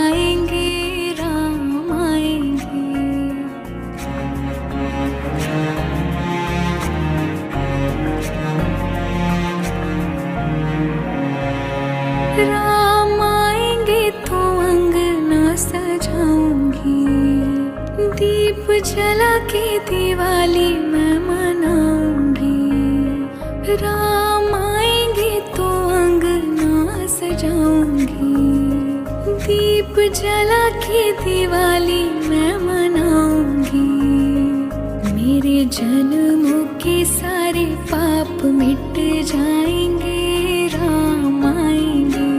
जाएंगे, राम आएंगे। राम आएंगे तो अंगना सजाऊंगी, दीप जला के दिवाली मैं मनाऊंगी। राम आएंगे तो अंगना सजाऊंगी, दीप जला के दिवाली मैं मनाऊंगी। मेरे जन्मों के सारे पाप मिट जाएंगे, राम आएंगे।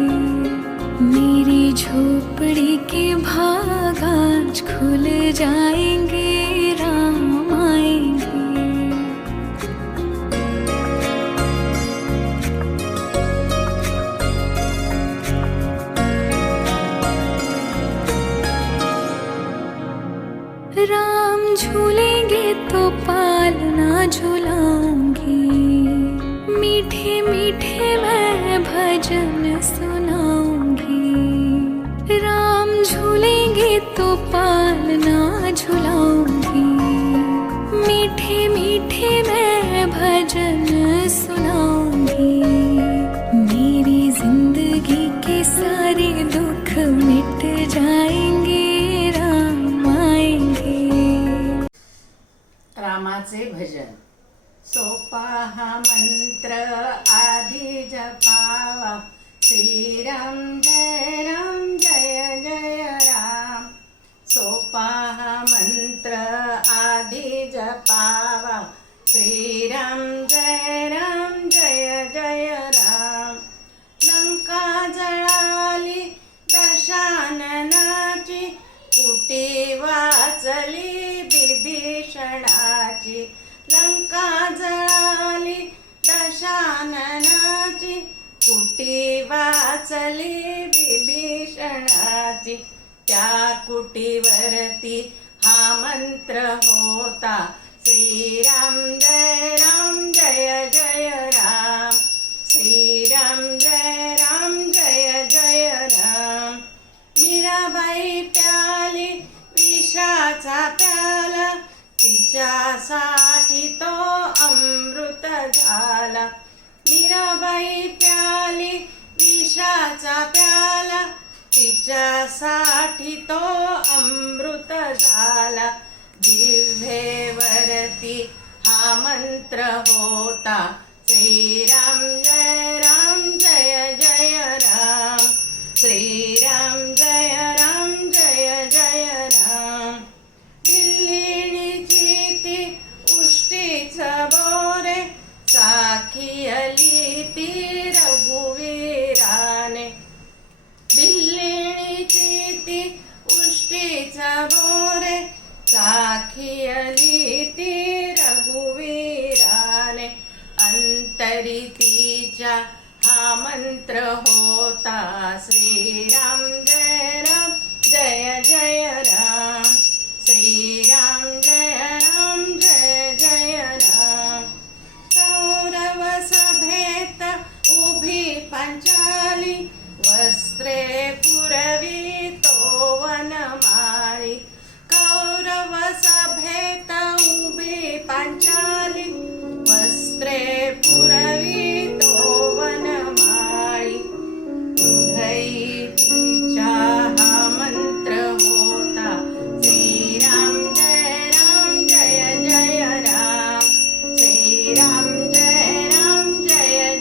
मेरी झोपड़ी के भाग आज खुल जाएंगे, राम आएंगे। राम झूलेंगे तो पालना झुलाऊंगी, मीठे मीठे मैं भजन सुनाऊंगी। राम झूलेंगे तो पालना झुलाऊंगी, मीठे मीठे मैं भजन सुनाऊंगी। मेरी जिंदगी के सारे दुख मिट जाएंगे, राम आएंगे। रामाचे भजन। सोपा हा मंत्र आधी जपावा, श्रीराम जय जय राम। सोपा हा मंत्र आधी जपावा, श्रीराम जय जय राम। लंका जळाली दशाननाची, कुटी वाचली विभीषणाची। लंका जळाली दशाननाची, कुटी वाचली विभीषणाची। त्या कुटीवरती हा मंत्र होता, श्रीराम जय जय राम। श्रीराम जय जय राम। मीराबाई प्याली विषाचा प्याला, तिच्यासाठी तो अमृत झाला। मीराबाई प्याली विषाचा प्याला, तिच्यासाठी तो अमृत झाला। जिव्हेवरती हा मंत्र होता, श्रीराम जय जय राम। श्रीराम जय जय राम। दिल्लीची ती उष्टीच बोरे, साखियली ती रघुवीराने। दिल्लीची ती उष्टीच बोरे, साखियली ती रघुवीराने। अंतरी तिच्या हा मंत्र होता, श्रीराम जय जय राम। श्रीराम जय जय राम। कौरव सभेत उभी पांचाली, वस्त्रे पुरवी तो वनमाळी। कौरव सभेत उभी पांचाली, वस्त्रे पुरवी तो वनमाळी। उधईचा हा मंत्र होता, श्रीराम जय जय राम। श्रीराम जय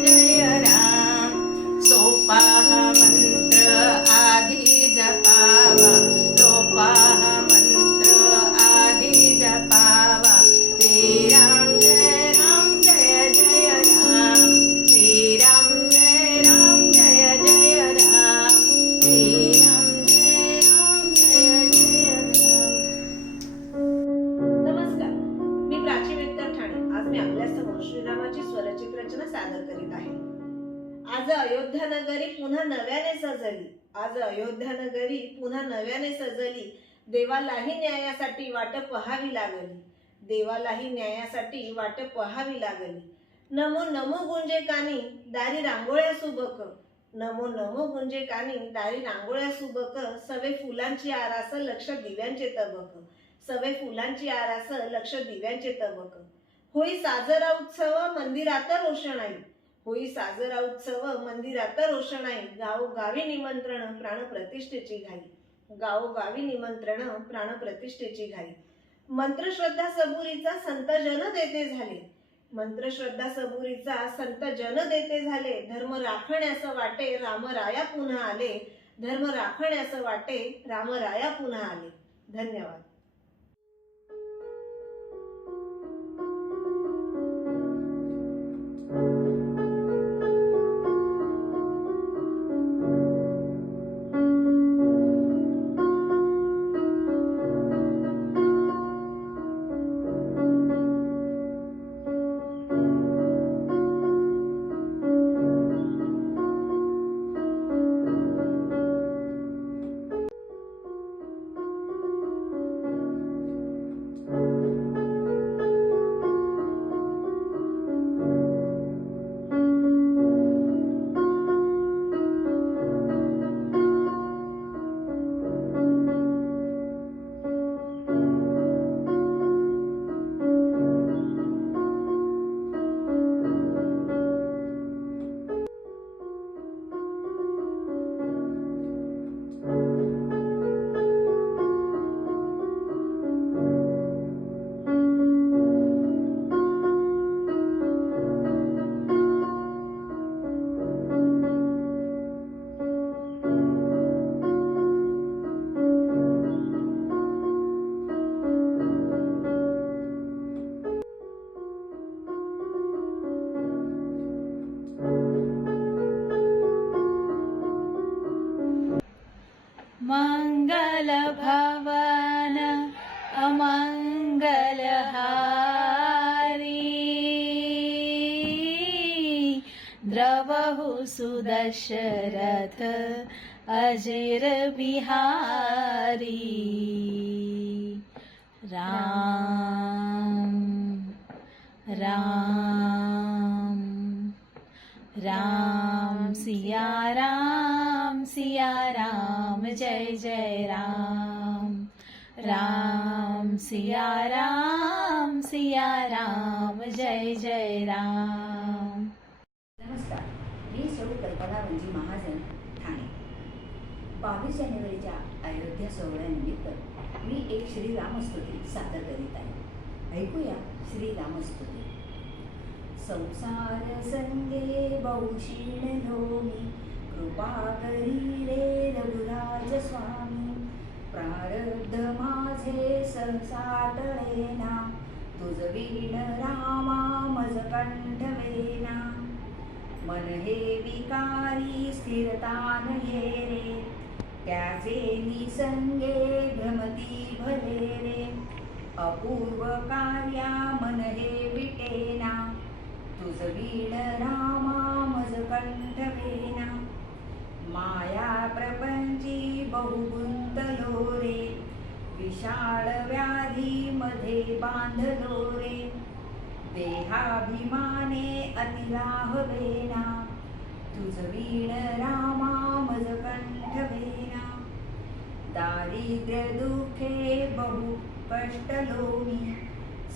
जय राम। सोपा हा मंत्र आधी जपावा, सोपा हा मंत्र आधी जपावा। श्रीराम जय जय राम। श्रीराम जय जय राम। श्रीराम जय जय राम। नमस्कार, मी प्राची विठ्ठल ठाणे। आज मी आपल्यासमोर श्रीरामाची स्वरचित रचना सादर करीत आहे। आज अयोध्या नगरी पुन्हा नव्याने सजली, आज अयोध्या नगरी पुन्हा नव्याने सजली। देवालाही न्यायासाठी वाट पहावी लागली, देवालाही न्यायासाठी वाट पहावी लागली। नमो नमो गुंजे कानी, दारी रांगोळ्या सुबक, नमो नमो गुंजे कानी दारी रांगोळ्या सुबक सवे फुलांची आरास लक्ष दिव्यांचे तबक सवे फुलांची आरास लक्ष दिव्यांचे तबक होई साजरा उत्सव मंदिरात रोषणाई होई साजरा उत्सव मंदिरात रोषणाई गावोगावी निमंत्रण प्राणप्रतिष्ठेची घाई गावोगावी निमंत्रण प्राणप्रतिष्ठेची घाई मंत्रश्रद्धा सबुरीचा संत जन देते झाले मंत्रश्रद्धा सबुरीचा संत जन देते झाले धर्म राखण्यास वाटे रामराया पुन्हा आले धर्म राखण्यास वाटे रामराया पुन्हा आले. धन्यवाद. मंगल भवन अमंगल हारी द्रवहु सुदशरथ अजिर बिहारी राम राम राम सिया राम जय जय राम राम सिया राम जय जय राम. नमस्कार, मी सौ कल्पना वंजी महाजन, ठाणे. 22 जानेवारीच्या अयोध्या सोहळ्यानिमित्त मी एक श्रीरामस्तुती सादर करीत आहे. ऐकूया श्रीरामस्तुती. संसार संगे बहुशीण धोमी कृपा करी रे रघुराज स्वामी प्रारब्ध माझे सहसा टळेना तुझ विण रामा मज कंठवेना मन हे विकारी स्थिरता नये रे त्याचे निसंगे भ्रमती भले रे अपूर्व कार्या मन हे विटेना तुझ विण रामा मज कंठवेना माया प्रपंची बहुगुंतलो रे विशाळ व्याधी मध्ये बांधलो रे देहाभिमाने अतिराहवेना तुझ वीण रामा मज कंठवेना दारिद्र्य दुःखे बहु कष्टलो मी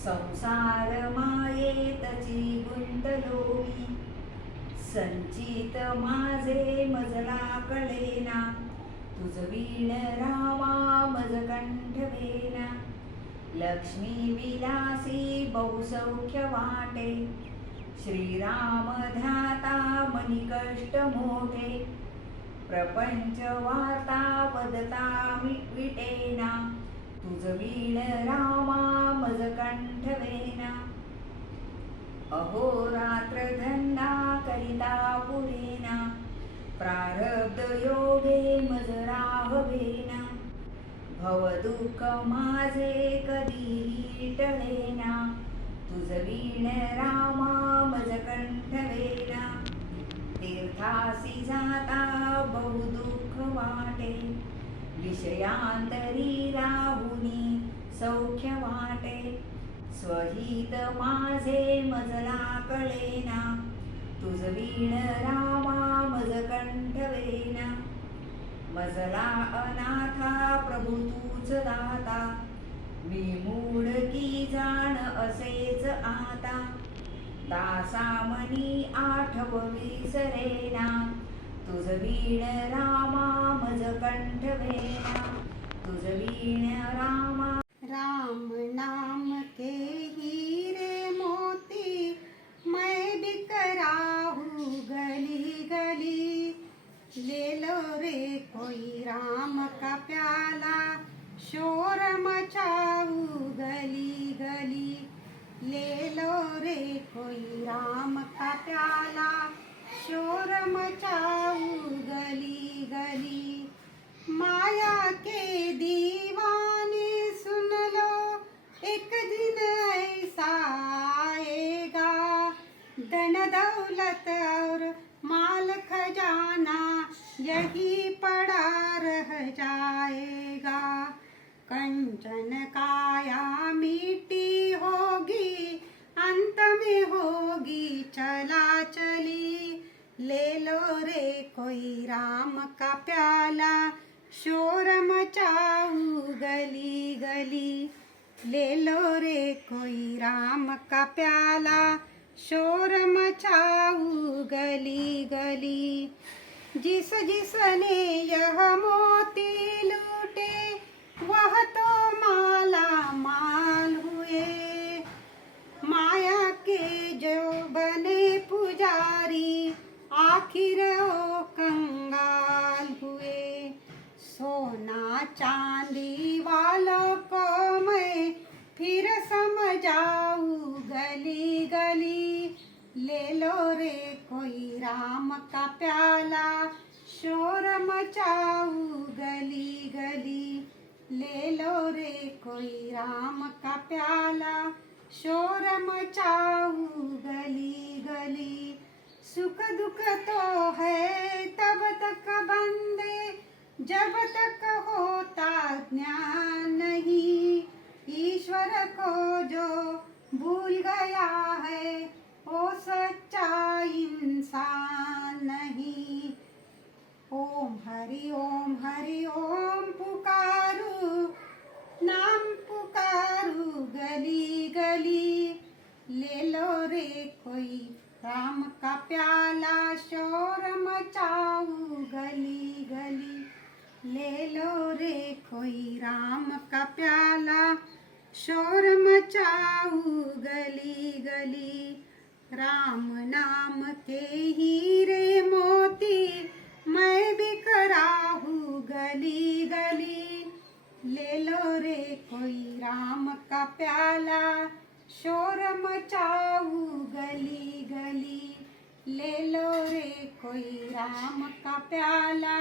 संसार मायेतची गुंतलो मी संचित माझे मजला कळेना तुझ वीण रामा मज कंठवेना लक्ष्मी विलासी बहुसौख्य वाटे श्रीराम ध्याता मनी कष्ट मोठे प्रपंच वार्ता वदता विटेना तुझ वीण रामा मज कंठवेना अहोरात्र धंदा करिता पुरेना प्रारब्ध योगे मज राहवेना भव दुःख माझे कधीही टळेना तुझ वीण रामा मज कंठवेना तीर्थासी जाता बहु दुःख वाटे विषयांतरी राहुनी सौख्य वाटे स्वहित माझे मजला कळेना तुझ वीण रामा मज कंठवेन. मजला अनाथा प्रभू तूच दाता, मी मूढ की जाण असेच आता. दासामनी आठव विसरेना, तुझ वीण रामा मज कंठवेना. तुझ वीण रामा. राम नाम के हीरे मोती, मैं बिखराहूँ गली गली. ले लो रे कोई राम का प्याला, शोर मचाऊँ गली गली. ले लो रे कोई राम का प्याला, शोर मचाऊँ गली गली. माया के दीवाने सुन लो, एक दिन ऐसा आएगा. धन दौलत और माल खजाना यही पड़ा रह जाएगा. कंचन काया मिट्टी होगी, अंत में होगी चला चली. ले लो रे कोई राम का प्याला, शोर मचाऊँ गली गली. ले लो रे कोई राम का प्याला, शोर मचाऊँ गली गली. जिस जिसने यह मोती लूटे, वह तो माला माल हुए. माया के जो बने पुजारी, आखिर वो कंगाल हुए. सोना चांदी वालों को मैं फिर समझाऊँ गली गली. ले लो रे कोई राम का प्याला, शोर मचाऊँ गली गली. ले लो रे कोई राम का प्याला, शोर मचाऊँ गली गली. सुख दुख तो है तब तक बंदे, जब तक होता ज्ञान नहीं. ईश्वर को जो भूल गया है, वो सच्चा इंसान नहीं. ओम हरि ओम पुकारू, नाम पुकारू गली गली. ले लो रे कोई राम का प्याला, शोर मचाऊँ गली गली. ले लो रे कोई राम का प्याला, शोर मचाऊँ गली गली. राम नाम के हीरे मोती, मैं बिखराहूँ गली गली. ले लो रे कोई राम का प्याला, शोर मचाऊँ गली गली. ले लो रे कोई राम का प्याला,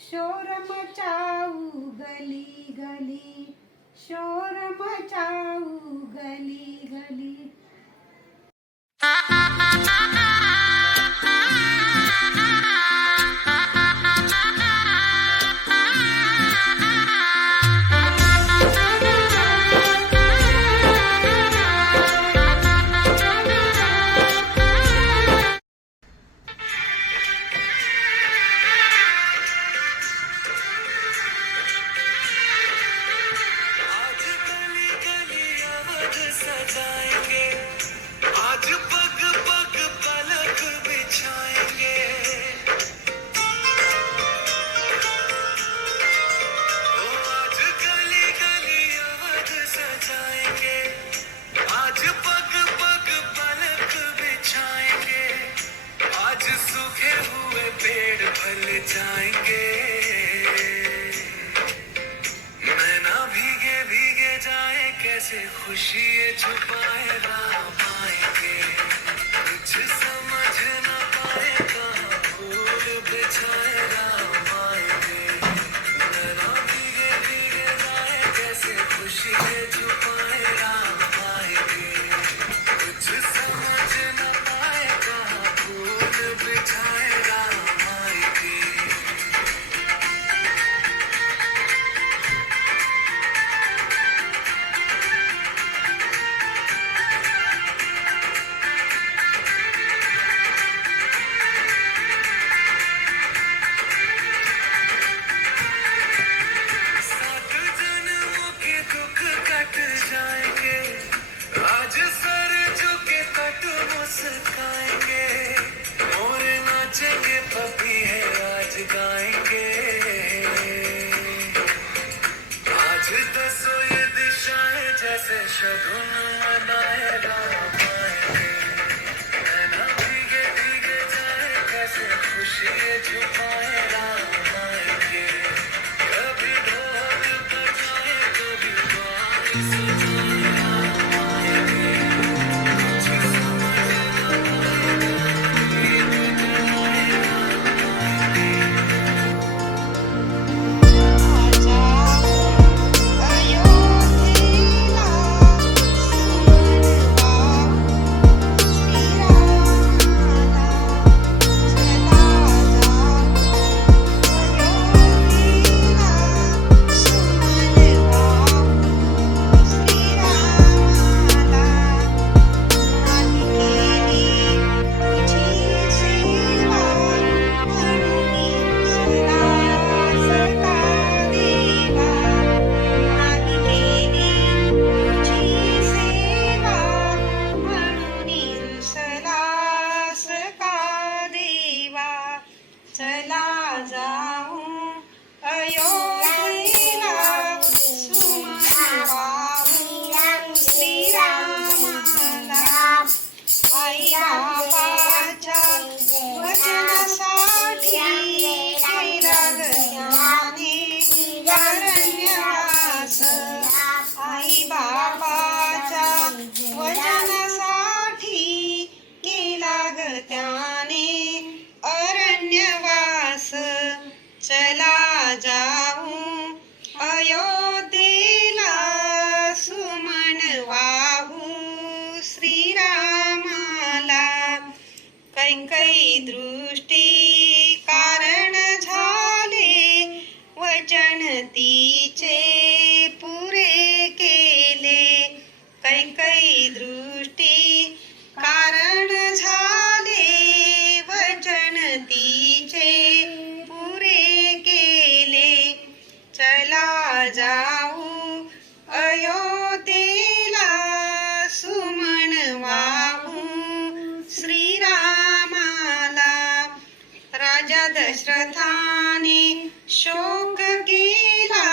शोर मचाऊँ गली गली. शोर मचाऊँ गली गली. खुशी छुपाए राम आएंगे, कुछ समझ न पाए कहाँ फूल बिछाए राम आएंगे. नैना भीगे भीगे जाए कैसे खुशी छुपाए राम आएंगे, कुछ समझ न पाए कहाँ फूल बिछाए राम आएंगे. शगुन मनाए राम आएंगे, नैना भीगे भीगे जाए कैसे खुशी छुपाए राम आएंगे, कभी ढोल बजाए कभी द्वार सजाए राम आएंगे, कुछ समझ न आएगा गीत गाए राम आएंगे। चला जाऊ अयोध्येला सुमन वाहू श्रीरामाला आई बापाच्या वचनासाठी केला गयाने अरण्यवास आई बापाच्या वचनासाठी केला ग त्याने अरण्यवास चला जाऊ अयोध्येला सुमन वाहू श्रीरामाला कैकई दृष्टी कारण झाले वचन तिचे पुरे केले कैकई दृष्टी कारण झाले वचन तिचे पुरे केले चला जाऊ अयोध्येला सुमन वाहू श्रीरामाला राजा दशरथाने शोक केला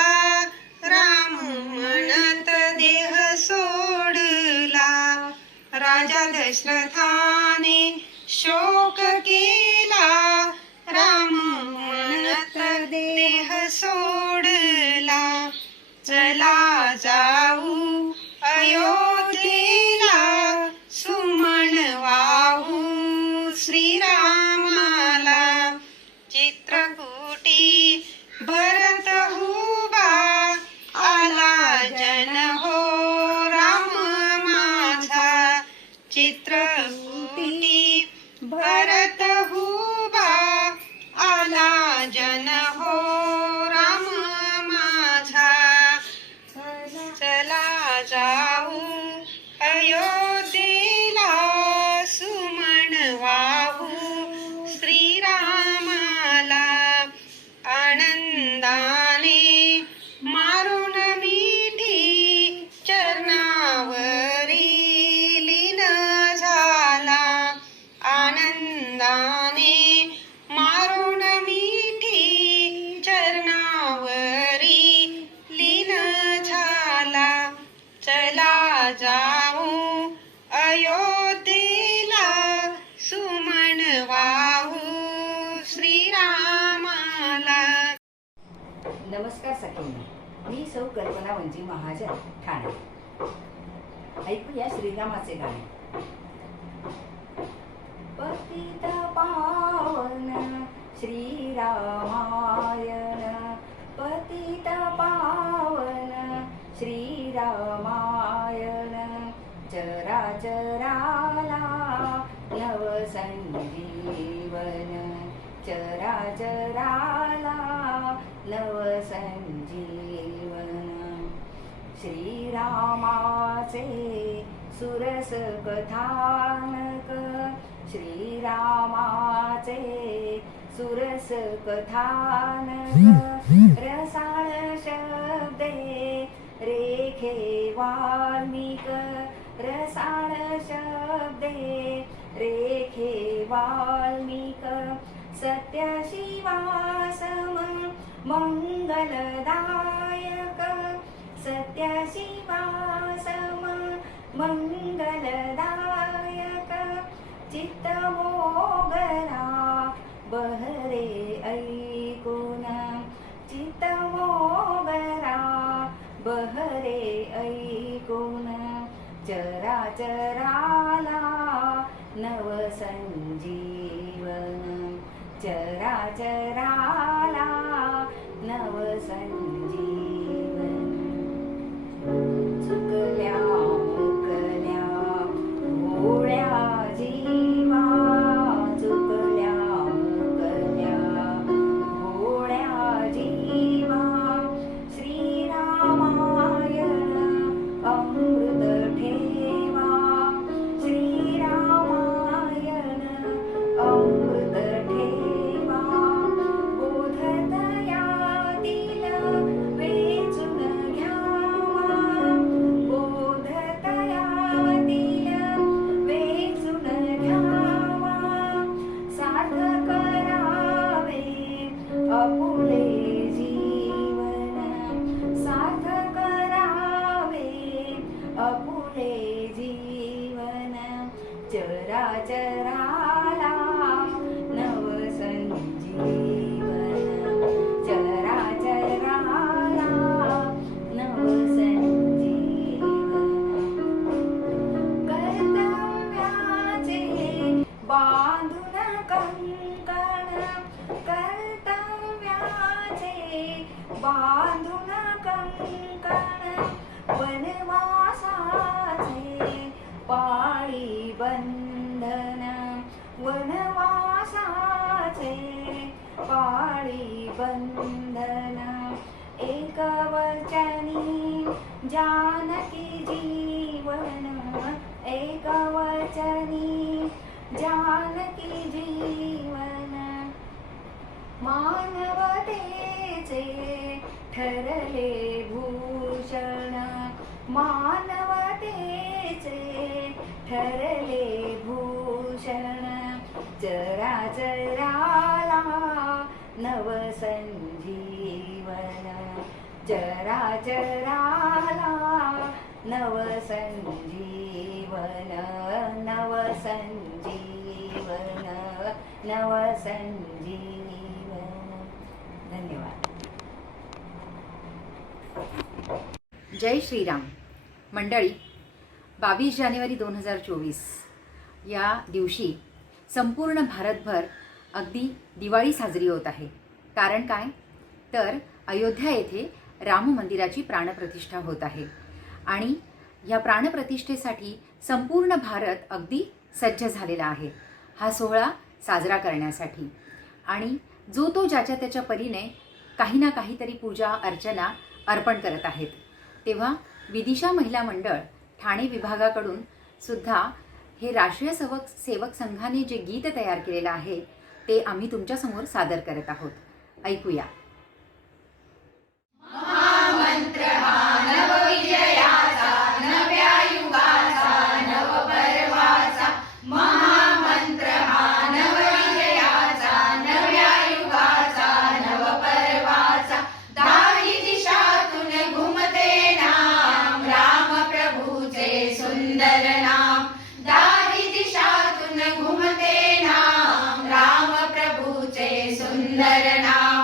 राम म्हणत देह सोडला राजा दशरथाने शोक केला राम म्हणत देह सोडला चला जाऊ अयोध्येला सुमन वाहू श्रीरामाला चित्रकूटी भरत हुबा आला जन हो राम माझा चित्रकूटी भरत हुबा आला जन हो राम माझा चला जाऊ अयोध्येला सुमन वाहू श्रीरामाला आनंदाने मारून मिठी चरणावरी लीन झाला आनंदाने मारून मिठी चरणावरी लीन झाला चला जाऊ अयोध्येला सुमन वाहू श्रीरामाला. नमस्कार सखींना, मी सौ कल्पना वंजी महाजन ठाणे. ऐकूया श्रीरामाचे गाणे. पतित पावन श्रीरामायण पतित पावन श्रीरामायण चराचराला नव संजीवन चराचराला नव संजीवन श्रीरामाचे सुरस कथानक श्रीरामाचे सुरस कथानक रसाळ शब्दे रेखे वाल्मिक रसाळ शब्दे रेखे वाल्मिक सत्यशिवासम मंगलदायक सत्यशिवासम मंगलदायक चित्तमोगरा बहरे ऐकून चित्तमोगरा बहरे ऐकून चराचराला नवसंजीवन चराचराला नवसंजीवन चुकल्या मुकल्या भोळ्या जीवा चुकल्या मुकल्या भोळ्या जीवा श्रीरामायण अमृत ठेवा श्रीरामायण अमृत ठेवा बोधतयातील वेचून घ्यावा बोधतयातील वेचून घ्यावा सार्थ करावे अपुले जीवन सार्थ करावे अपुले जीवन चराचराला नवसंजीवन चराचराला नवसंजीवन कर्तव्याचे बांधून कंकण कर्तव्याचे बांधून कंकण वनवासाचे पाळी बंधन वनवासाचे पाळी बंधन एकवचनी जानकी जीवन एकवचनी जानकी जीवन मानवतेचे ठरले भूषण मानवतेचे ठरले भूषण चराचराला नवसंजीवन चराचराला नवसंजीवन नवसंजीवन नवसंजीवन धन्यवाद. जय श्रीराम मंडळी. 22 जानेवारी 2024 या दिवशी संपूर्ण भारतभर अगदी दिवाळी साजरी होत आहे. कारण काय तर अयोध्या येथे राम मंदिराची प्राणप्रतिष्ठा होत आहे आणि या प्राणप्रतिष्ठेसाठी संपूर्ण भारत अगदी सज्ज झालेला आहे हा सोहळा साजरा करण्यासाठी. आणि जो तो ज्याच्या त्याच्या परीने काही ना काहीतरी पूजा अर्चना अर्पण करत आहेत. तेव्हा विदिशा महिला मंडळ ठाणे विभागाकडून सुद्धा हे राष्ट्रीय सेवक संघाने जे गीत तयार केलेलं आहे ते आम्ही तुमच्यासमोर सादर करत आहोत. ऐकूया. महामंत्र हा नवविजयाचा नव्या युगाचा नवपर्वाचा महामंत्र हा नवविजयाचा नव्या युगाचा नवपर्वाचा दाही दिशातून घुमते नाम राम प्रभूचे सुंदर नाम दाही दिशातून घुमते नाम राम प्रभूचे सुंदर नाम.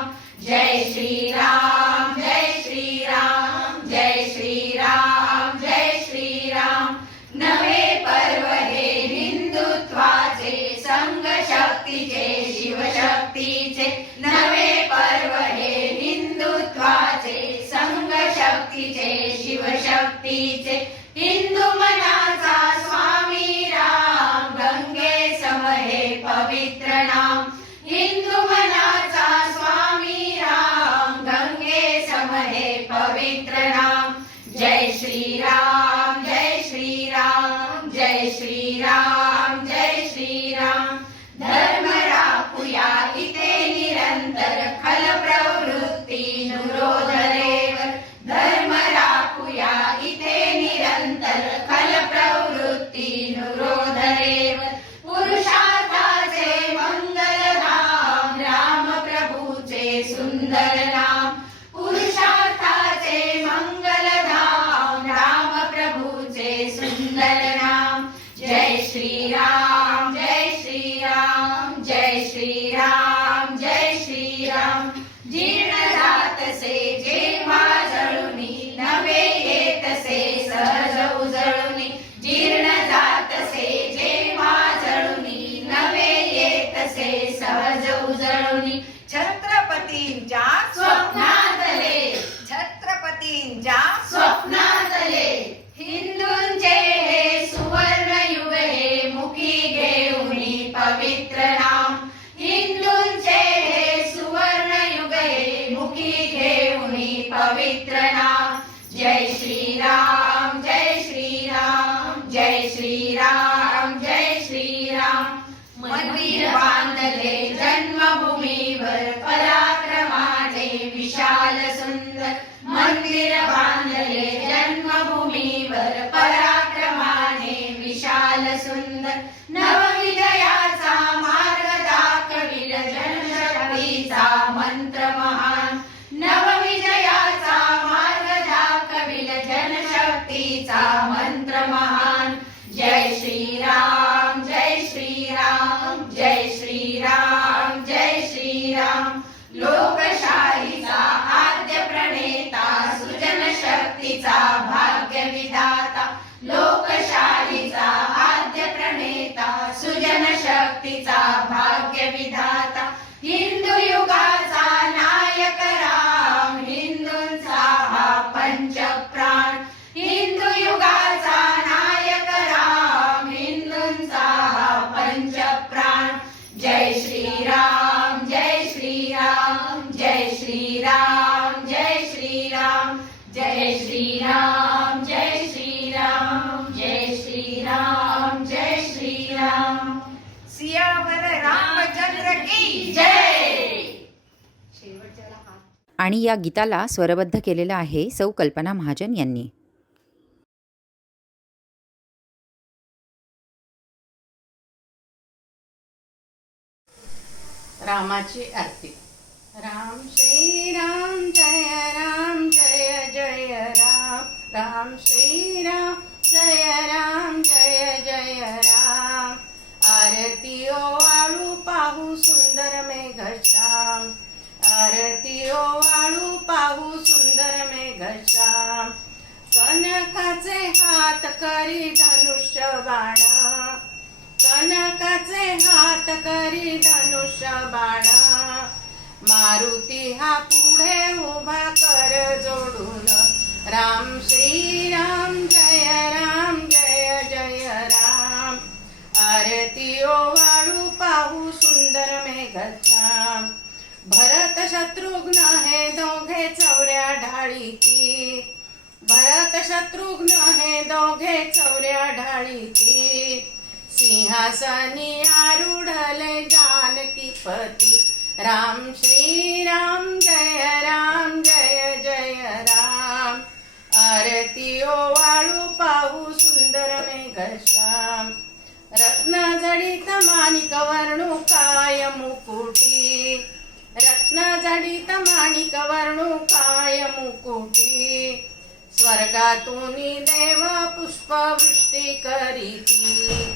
जय श्रीराम जय श्रीराम जय श्रीराम जय श्रीराम. नवे पर्व हे हिंदुत्वाचे संघ शक्तीचे शिवशक्तीचे नवे पर्व हे हिंदुत्वाचे संघ शक्तीचे शिवशक्तीचे. हिंदू मनाचा स्वामी राम गंगे सम हे पवित्र नाम हिंदू मनाचा स्वामी राम गंगे सम हे पवित्र नाम. जय श्रीराम जय श्रीराम जय श्रीराम जय श्रीराम. धर्म राखूया इथे निरंतर खल प्रवृत्ती नुरोधरेवर धर्म राखूया इथे निरंतर खल प्रवृत्ती नुरोधरेवर. पुरुषार्थाचे मंगलधाम राम प्रभूचे सुंदर नाम पुरुषार्थाचे मंगलधाम राम प्रभूचे श्रीराम जय श्रीराम जय श्रीराम जय श्रीराम जीर्ण जातसे जेव्हा जळुनी नवे येतसे सहज उजळुनी जीर्ण जातसे जेव्हा जळुनी नवे येतसे सहज उजळुनी छत्रपतींच्या स्वप्नातले छत्रपतींच्या स्वप्नातले हिंदूंचे हे सुवर्ण युग हे मुखी घेऊनी पवित्र नाम हिंदूंचे हे सुवर्ण युग हे मुखी घेऊनी पवित्र नाम जय श्रीराम जय श्रीराम जय श्रीराम जय श्रीराम मंदिर बांधले जन्मभूमीवर पराक्रमाने विशाल सुंदर मंदिर बांधले जन्मभूमीवर पराक्रमाने विशाल सुंदर नवविजयाचा मार्ग दाखविल जनशक्तीचा मंत्र महान नवविजयाचा मार्ग दाखविल जनशक्तीचा मंत्र महान जय श्रीराम जय श्रीराम जय श्रीराम जय श्रीराम लोकशाहीचा आद्य प्रणेता सुजन शक्तीचा भाग्य विधाता लोकशाहीचा आद्य प्रणेता सुजन शक्तीचा भाग्य विधाता हिंदू युगाचा नायक राम हिंदूंचा हा पंचप्राण हिंदू युगाचा नायक राम हिंदूंचा हा पंचप्राण जय श्रीराम जय श्रीराम जय श्रीराम जय श्रीराम जय श्रीराम जय श्रीराम जय श्रीराम जय श्रीराम सियावर रामचंद्र की जय आणि या गीताला स्वरबद्ध केलेलं आहे सौ कल्पना महाजन यांनी. रामाची आरती. राम श्रीराम जय जय राम राम श्रीराम जय राम आरती ओवाळू पाहू सुंदर मेघश्याम आरती ओवाळू पाहू सुंदर मेघश्याम कनकाचे हात करी धनुष्य बाण कनकाचे हात करी धनुष्य बाण मारुती हा पुढे उभा कर जोडून राम श्रीराम जय राम आरती ओवाळू पाहू सुंदर मेघश्याम भरत शत्रुघ्न हे दोघे चौऱ्या ढाळीती भरत शत्रुघ्न हे दोघे चौऱ्या ढाळीती सिंहासनी आरूढले जानकीपती राम श्रीराम जय राम आरती ओवाळू पाहू सुंदर मेघश्याम रत्न जडित माणिक वर्णू काय मुकुटी रत्न जडित माणिक वर्णू काय मुकुटी स्वर्गातून देव पुष्पवृष्टी करीती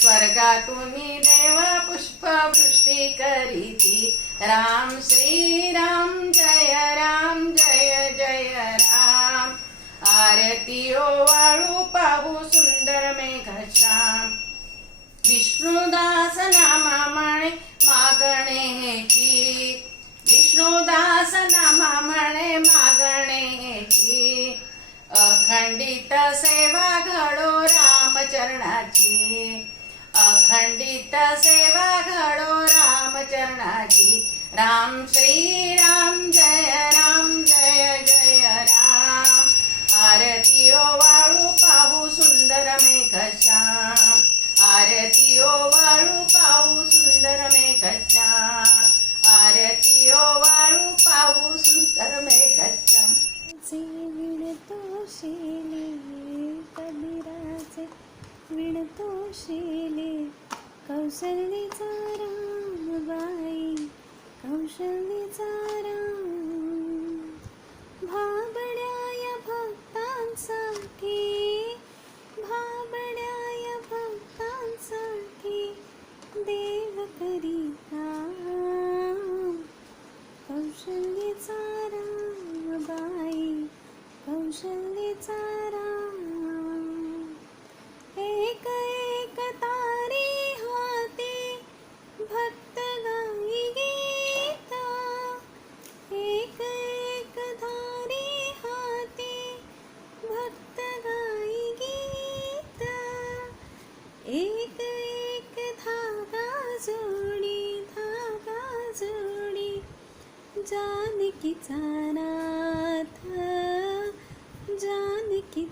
स्वर्गातून देव पुष्पवृष्टी करीती राम श्रीराम जय राम आरती ओवाळू पाहू सुंदर मेघश्याम विष्णुदास नामा म्हणे मागणे हेची विष्णुदास नामा म्हणे मागणे हेची अखंडित सेवा घडो रामचरणाची अखंडित सेवा घडो रामचरणाची राम श्रीराम जय राम आरती ओवाळू पाहू सुंदर मेघश्याम आरती ओवाळू पाहू सुंदर मेघश्याम आरती ओवाळू पाहू सुंदर मेघश्याम विणतोशिले कबीराचे विणतोशिले कौशल्यचा रामबाई कौशल्यचा राम भाबड्या भक्तांसाठी भाबड्या भक्तांसाठी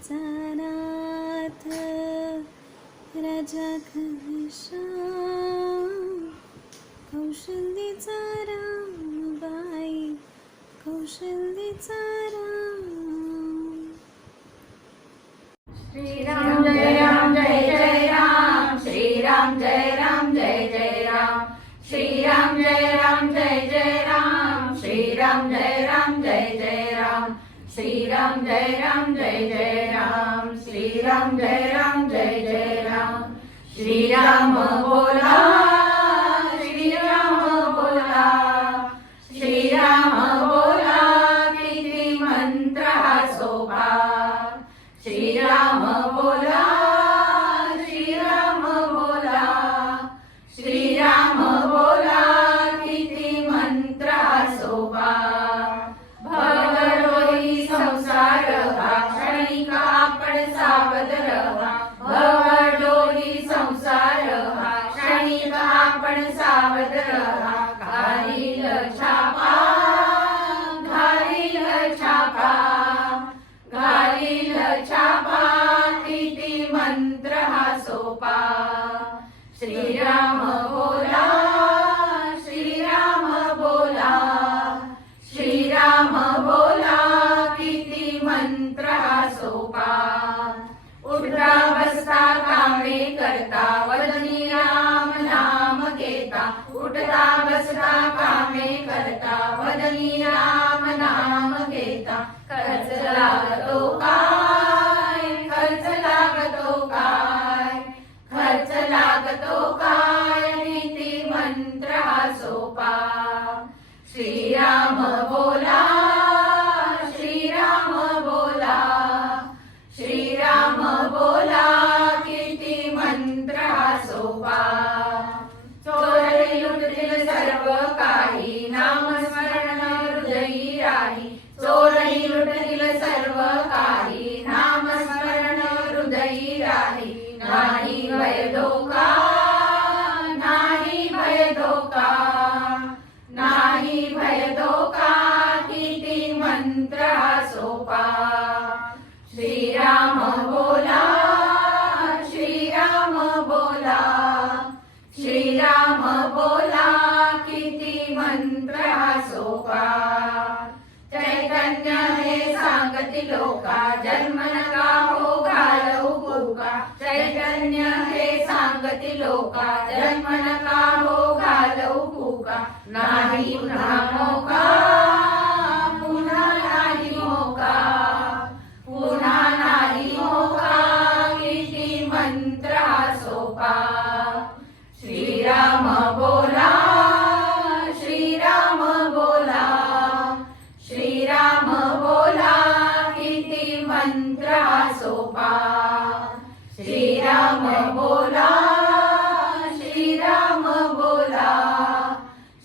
कौशल्याचा नाथ राजा घनश्याम कौशल्याचा राम बाई कौशल्याचा राम श्रीराम जय राम जय जय राम श्रीराम जय राम जय जय राम श्रीराम जय राम जय जय राम श्रीराम जय राम जय जय राम श्रीराम जय राम जय जय राम श्रीराम जय राम जय जय राम श्रीराम बोला श्रीराम बोला श्रीराम बोला किती मंत्र हा सोपा श्रीराम बोला श्रीराम बोला श्रीराम बोला किती मंत्र सोपा भवडोही संसार हा क्षणिक आपण सावध रहा भवडोही संसार हा क्षणिक आपण सावध रहा घालील छापा घालील छापा घालील छापा किती मंत्र हा सोपा श्रीराम बोला श्रीराम बोला श्रीराम बोला किती मंत्र हा सोपा उठता बसता कामे करता वदनी राम नाम घेता उठता बसता कामे करता वदनी राम नाम घेता खर्च लागतो काय खर्च लागतो काय खर्च लागतो काय किती मंत्र हा सोपा श्रीराम बोला श्रीराम बोला श्रीराम बोला किती मंत्र हा सोपा चोरले लुटतील सर्व काही नामस्मरण हृदयी राही चोरही लुटतील सर्व काही नामस्मरण हृदयी राही नाही भय धोका नाही भय धोका नाही भय धोका किती मंत्र हा सोपा श्रीराम बोला श्रीराम बोला श्रीराम बोला किती मंत्र हा सोपा चैतन्य हे सांगती लोका जन्म नका हो घालवू भूका चैतन्य हे सांगती लोका जन्म नका हो घालवू भूका नाही पुन्हा मोका पुन्हा नाही मोका पुन्हा नाही मोका किती मंत्र हा सोपा श्रीराम बोला श्रीराम बोला श्रीराम बोला किती मंत्र हा सोपा श्रीराम बोला श्रीराम बोला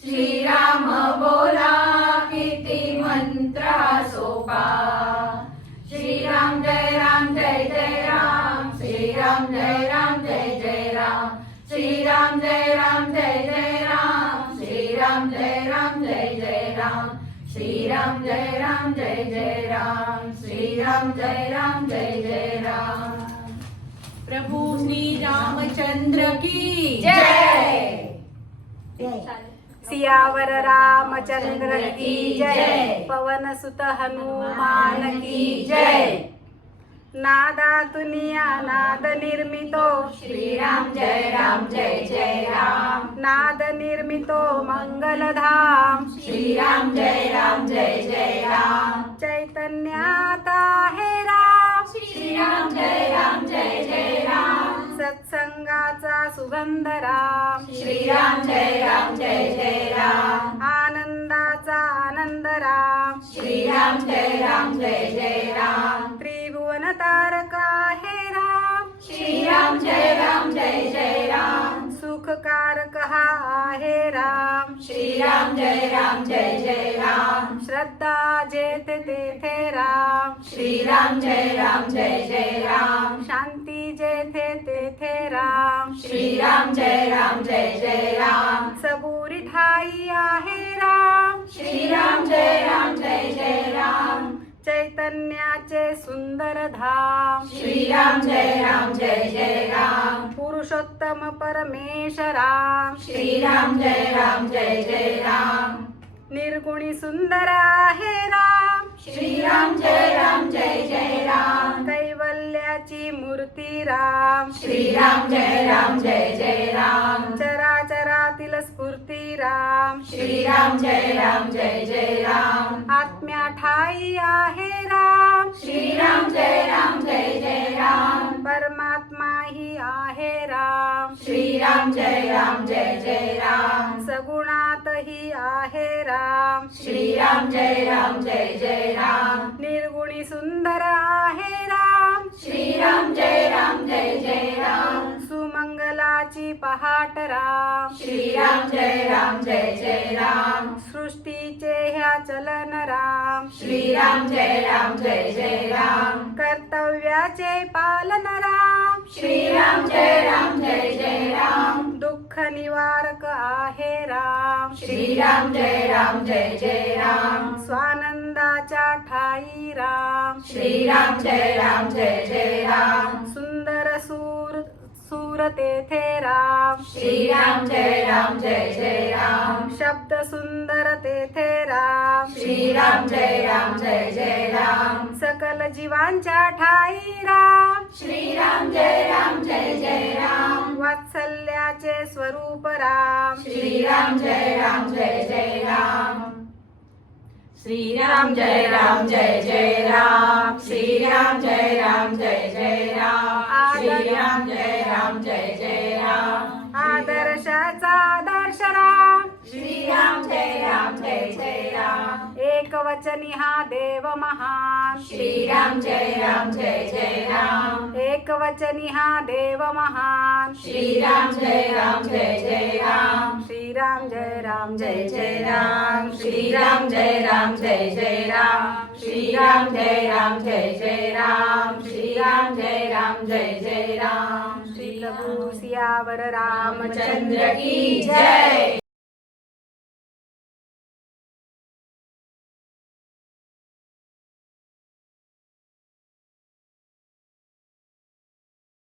श्रीराम बोला किती मंत्र हा सोपा श्रीराम जय राम जय जय राम श्रीराम जय राम जय जय राम श्रीराम जय राम जय जय राम श्रीराम जय राम जय जय राम श्रीराम जय राम जय जय राम श्रीराम जय राम जय जय राम प्रभु श्री रामचंद्र की जय सियावर रामचंद्र की जय पवन सुत हनुमान की जय नादातुनिया नाद निर्मितो श्रीराम जय राम जय जय राम नाद निर्मितो मंगलधाम श्रीराम जय राम जय जय राम चैतन्यात आहे राम श्रीराम जय राम जय जय राम सत्संगाचा सुगंध राम श्रीराम जय राम जय जय राम आनंदाचा आनंद राम श्रीराम जय राम जय जय राम त्रिभुवन तारका हे राम श्रीराम जय राम जय जय राम सुखकारक हा आहे राम श्रीराम जय राम जय जय राम श्रद्धा जेथे तेथे राम श्रीराम जय राम जय जय राम शांती जेथे तेथे राम श्रीराम जय राम जय जय राम सबुरी ठाई आहे राम श्रीराम जय राम जय जय राम चैतन्याचे सुंदर धाम श्रीराम जय राम पुरुषोत्तम परमेश राम श्रीराम जय राम निर्गुणी सुंदर आहे राम श्रीराम जय राम कैवल्याची मूर्ती राम श्रीराम जय राम चराचरातील स्फूर्ती राम श्रीराम जय राम आत्म्या ठाई आहे राम श्रीराम जय राम परमात्मा ही आहे राम श्रीराम जय राम सगुणात ही आहे राम श्रीराम जय राम निर्गुणी सुंदर आहे राम श्रीराम जय राम सुमंगलाची पहाट राम श्रीराम जय राम सृष्टीचे ह्या चलन राम श्रीराम जय राम कर्तव्याचे पालन राम श्रीराम जय राम दुःख निवारक आहे राम श्रीराम जय राम स्वानंदाच्या ठाई राम श्रीराम जय राम सुंदर सूर तेथे राम श्रीराम जय राम शब्द सुंदर तेथे राम श्रीराम जय राम सकल जीवांच्या ठाई राम श्रीराम जय राम वात्सल्याचे स्वरूप राम श्रीराम जय राम श्रीराम जय राम जय राम श्रीराम जय राम जय राम श्रीराम जय राम आदर्शाचा आदर्श राम श्रीराम जय राम एक वचनी हा देव महान श्रीराम जय राम एक वचनी हा देव महान श्रीराम जय राम श्रीराम जय राम जय राम श्रीराम जय राम श्रीराम जय राम श्रीराम जय राम श्री प्रभु सियावर रामचंद्र चंद्र की जय